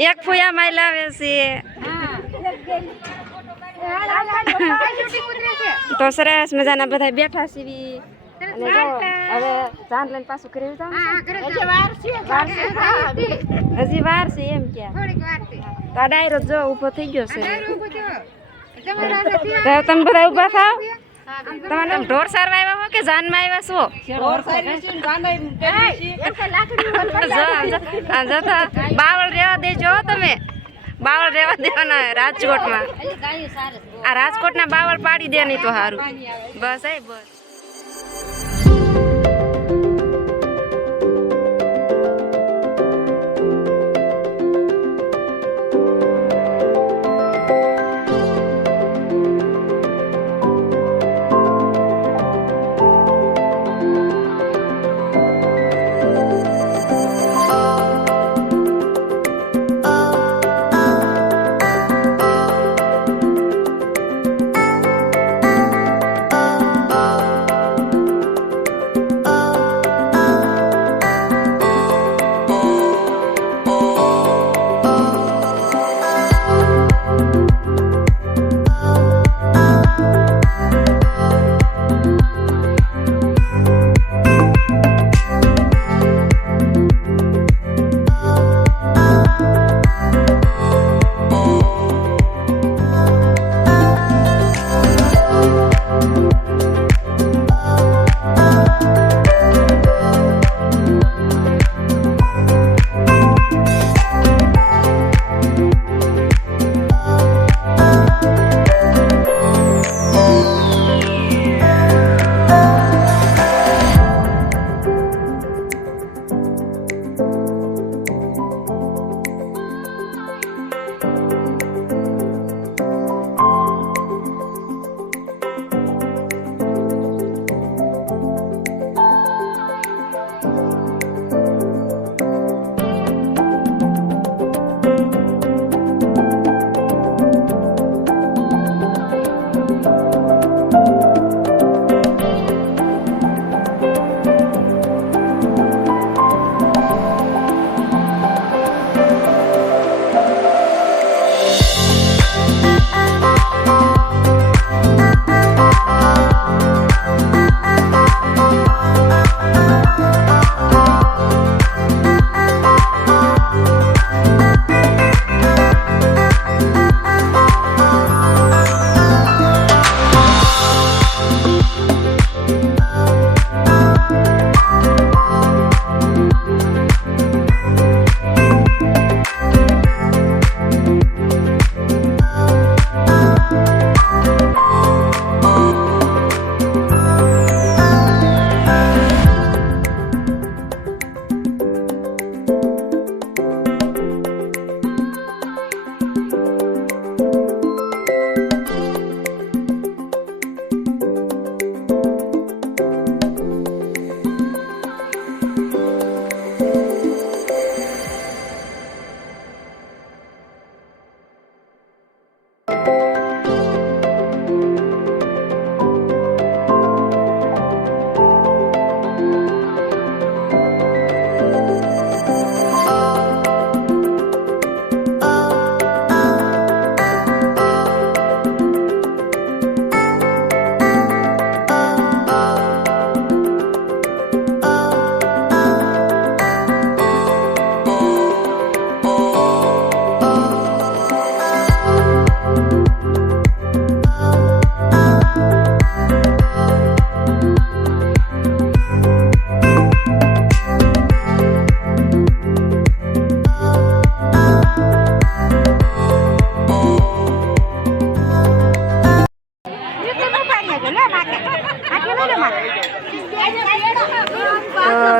એક ફૂયા માઈ લાવે છે તો સરસ મજાના બધા બેઠા છીએ અને જો હવે ચાંદ લઈને પાછું ઘરે જાવ હજી વાર છે એમ ક્યાં તો આ ડાયરો જો ઊભો થઈ ગયો છે તો તમે બધા ઊભા થાવ તમારે ઢોર સારવા આવ્યા હો કે જાનમાં આવ્યા છો બાવળ રેવા દેજો તમે બાવળ રેવા દેવાના રાજકોટમાં આ રાજકોટના બાવળ પાડી દે નહીં તો સારું બસ બસ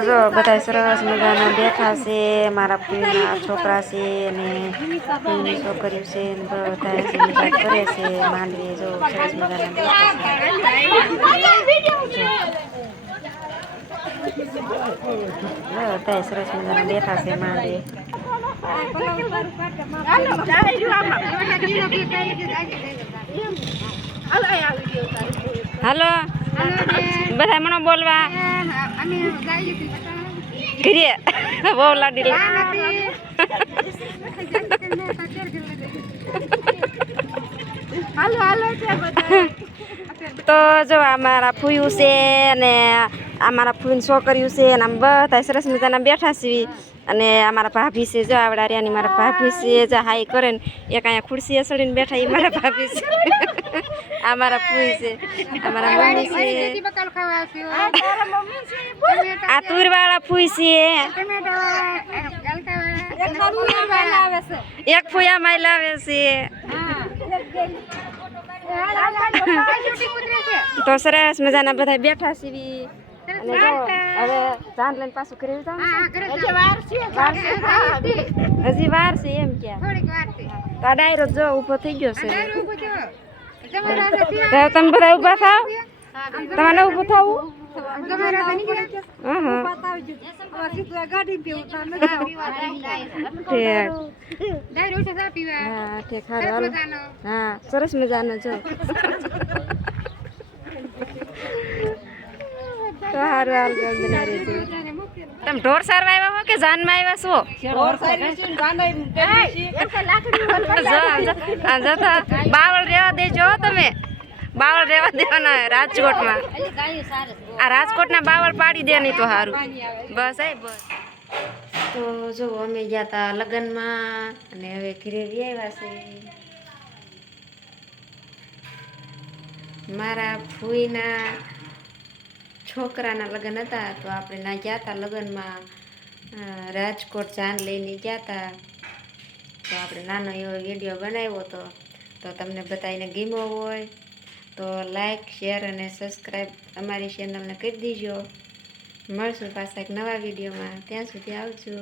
જો બધા સરસ મજાના બેઠા છે મારા ફૂઈના છોકરા છે અને ફૂઈની છોકરીઓ છે બધા મજાક કરે છે માંડવી જો સરસ મજાના બધા સરસ મજાના બેઠા છે માંડવી હાલો બધા મને બોલવા ઘરે બહુ લાડી તો જો અમારા ફૂયું છે અને અમારા ફૂઈની છોકરીઓ છે અને આમ બધા સરસ મજાના બેઠા છીએ અને અમારા ભાભી છે જો આવડા રહ્યા મારા ભાભી છે જો હાઈ કરે ને એક અહીંયા ખુરશીએ ચડીને બેઠા એ મારા ભાભી છે આ મારા ફૂઈ છે અમારા મમ્મી છે આ તુરવાળા ફૂઈ છે એક ફૂયા માઈ લાવે છે તો સરસ મજાના બધા બેઠા છીએ અને જો હવે ચાંદ લઈને પાછું ઘરે જવાનું હજી વાર છે એમ ક્યાં તો આ ડાયરો જો ઊભો થઈ ગયો છે તો તમે બધા ઊભા થાવ તમારે ઊભું થવું હા સરસ મજાનો જો તો હારું હાલ બના રહેજો તમે ઢોર સારવા આવ્યા હો કે જાનમાં આવ્યા છો બાવળ રેવા દેજો તમે બાવળ રેવા દેવાના રાજકોટમાં આ રાજકોટના બાવળ પાડી દે નહીં તો સારું બસ બસ તો જો અમે ગયા હતા લગ્નમાં અને હવે ઘરે આવ્યા છે મારા ફૂઈના છોકરાના લગ્ન હતા તો આપણે ના ગયા હતા લગ્નમાં રાજકોટ જાન લઈને ગયા હતા તો આપણે નાનો એવો વિડીયો બનાવ્યો હતો તો તમને બધાને ગમ્યો હોય તો લાઈક શેર અને સબસ્ક્રાઈબ અમારી ચેનલને કરી દીજો મળશું પાછા એક નવા વિડીયોમાં ત્યાં સુધી આવજો